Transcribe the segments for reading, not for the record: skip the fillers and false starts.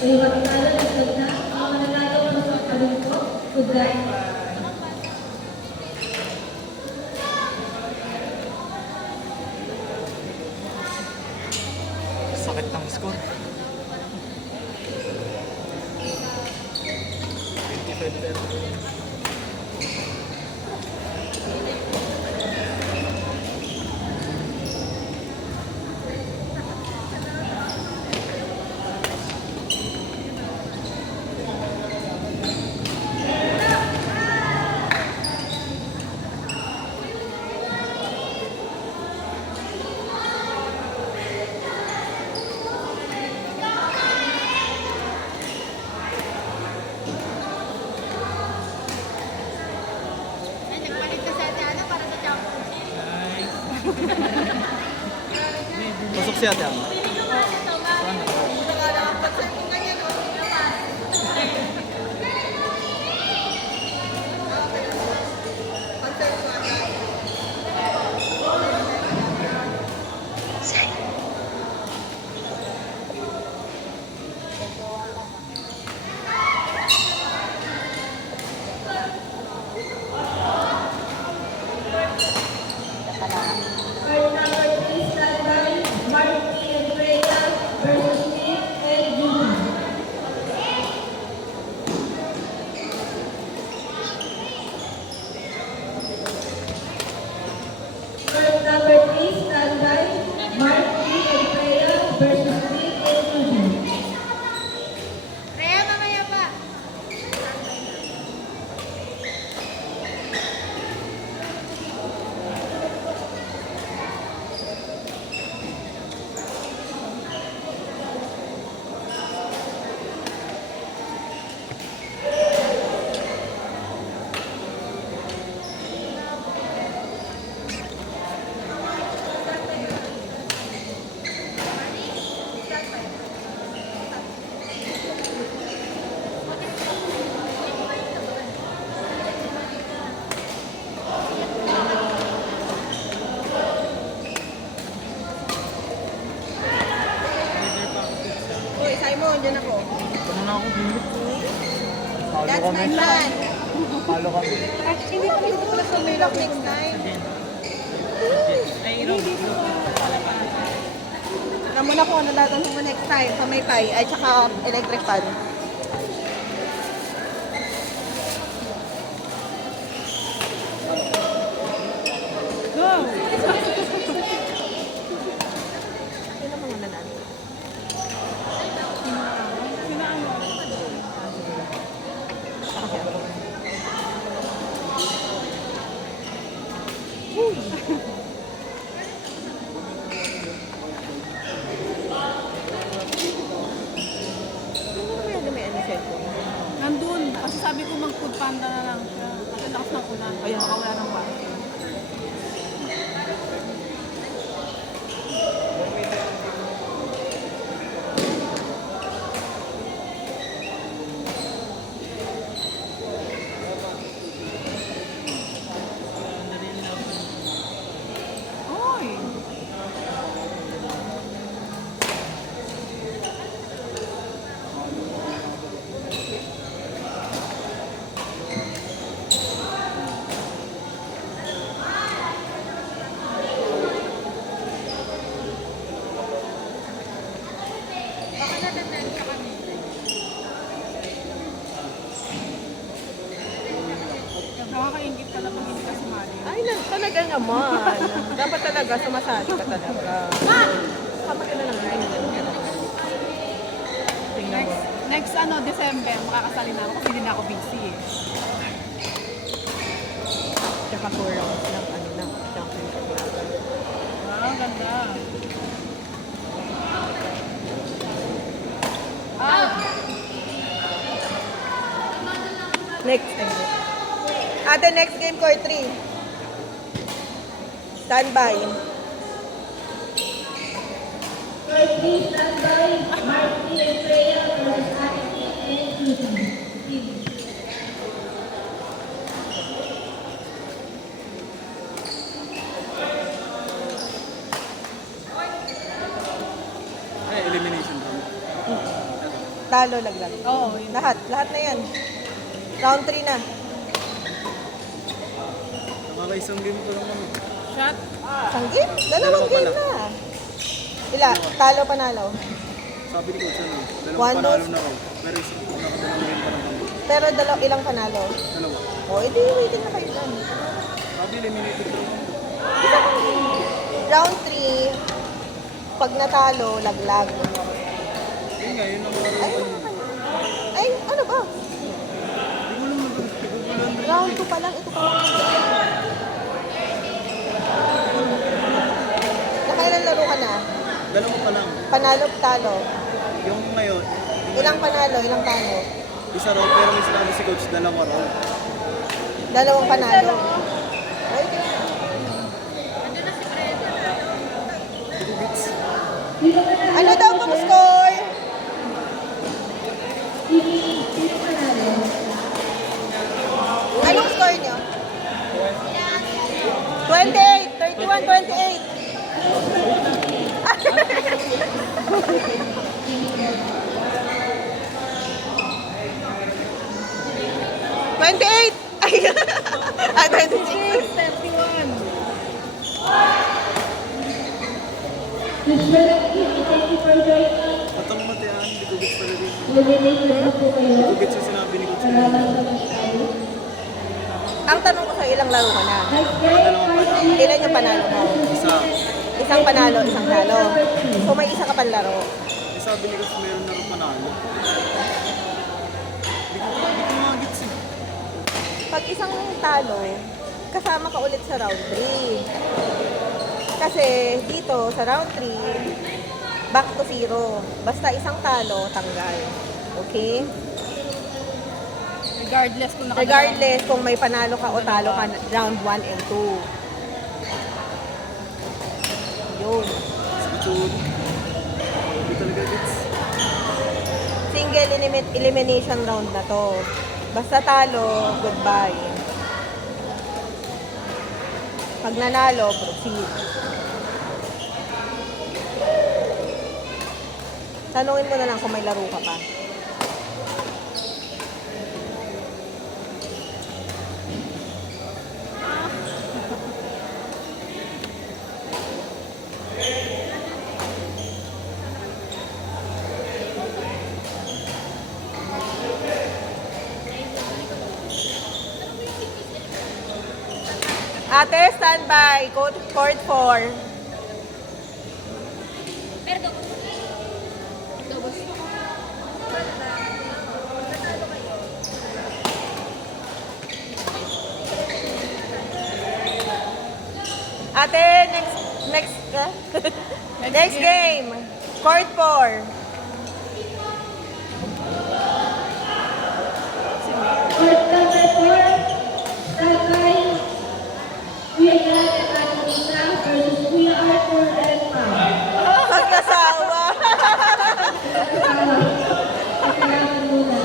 Iwan tayo ng na ang mananalo ng mga kalungkot. Good night. Sakit ng score. 25-30. Pasok si ate Ama. Diyan ako. Ano na ako bilit ko? Palo That's kami. my plan. Palo kami. Hindi pa rin pala sa Maylock next time. Alam mo na kung ano lahat mo next time sa may pie ay tsaka electric fan. Go! Sino mga nanalo? Nandun. Kasi sabi ko mag-food panda na lang siya. Kasi lakas ng ulan. Kaya makawala ng bahay. Oy! Nakakaingit pala pag hindi ka sumali. Ay, talaga naman. Dapat talaga sumasali ka talaga. Kapag ka na lang rin. Tingnan mo. Next December, makakasali na ako kasi hindi na ako busy eh. Tsaka 4 rounds ng championship. Wow, ganda. Ah! Next game. Ate, next game, court 3. Stand by. Marty and Freya versus Ashley and Susie. Ay, elimination round. Talo, laglag. Oo, yun. Lahat na yan. Round 3 na. Nakakaisang game ko lang ano. Shot. Isang game? Dalawang Dalawa game pala. na. Ila, talo, panalo. Sabi ni Coach ano, One, dalawang panalo dos. na raw. Pero isang nakadalawang game pa lang kami. Pero ilang panalo? Dalawa. O, edi waiting na kayo dyan. Sabi eliminated ko lang. Round 3, pag natalo, laglag. Yun nga, yun ang mga Ay, raw. ay, ano ba? Hindi ko lang naguguluhan rin. Round 2 pa lang, ito pa lang. Nakailan laro ka na? Dalawa pa lang. Panalo, talo. Yung ngayon, Ilang panalo, ilang talo? isa raw, pero may sinabi si Coach, dalawa raw. Dalawang panalo. Ay, ano daw pang score? Anong score nyo? 28, 31, 28. $28! Ay, 26. 31. Patang matean, hindi ko gets pala rin. Eliminated na po kayo. Hindi ko gets yung sinabi ni Coach. Ang tanong ko sa ilang laro ka na? Dalawang pa lang. Ilan yung panalo mo? Isa. Isang panalo, isang talo. So may isa ka pang laro. Yung sabi ni Coach, meron na raw panalo. Hindi ko mga gets eh. Pag isang talo, kasama ka ulit sa round 3. Kasi dito sa round 3, back to 0. Basta isang talo, tanggal. Okay? Regardless kung nakadalawa. Regardless kung may panalo ka o talo ka round 1 and 2. Yun. Sachun. Hindi talaga gets. Single elimination round na to. Basta talo, goodbye. Pag nanalo, proceed. Tanungin mo na lang kung may laro ka pa. Ate, standby. Court 4. Ate, next game. Court 4. Court number 4, Tagay, Kuya Yan and Antonina versus Kuya Arthur and Ma'am. Magkasawa. Kailangan muna.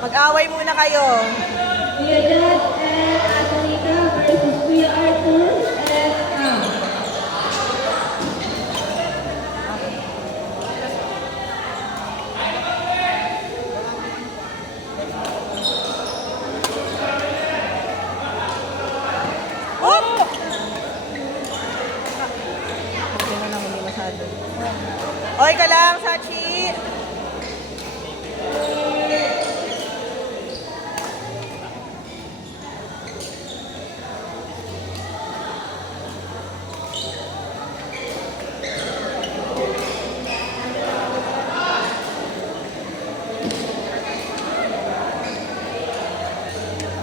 Mag-away muna kayo. Kuya Yan and Antonina versus Kuya Arthur and Ma'am. Oh! Okay na lang, hindi masyado. Okay ka lang, Sachi.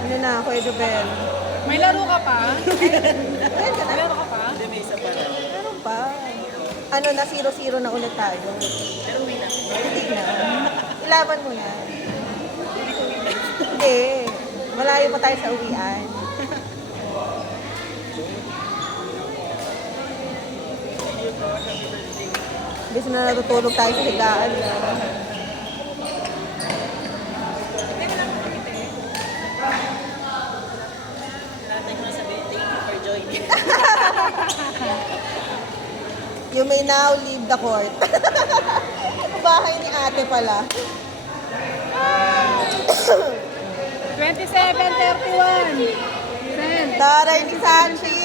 Ano na, Kuya Jubel? May laro ka pa? Ayan ka May na. laro ka pa? Hindi, may isa pa lang. Meron pa. Ano na, 0-0 na ulit tayo. Pero may na. Hindi na. Ilaban mo na. Hindi. Malayo pa tayo sa uwian. Bis na natutulog tayo sa higaan. You may now leave the court. Bahay ni ate pala. 27:31. Send. Taray ni Sachi!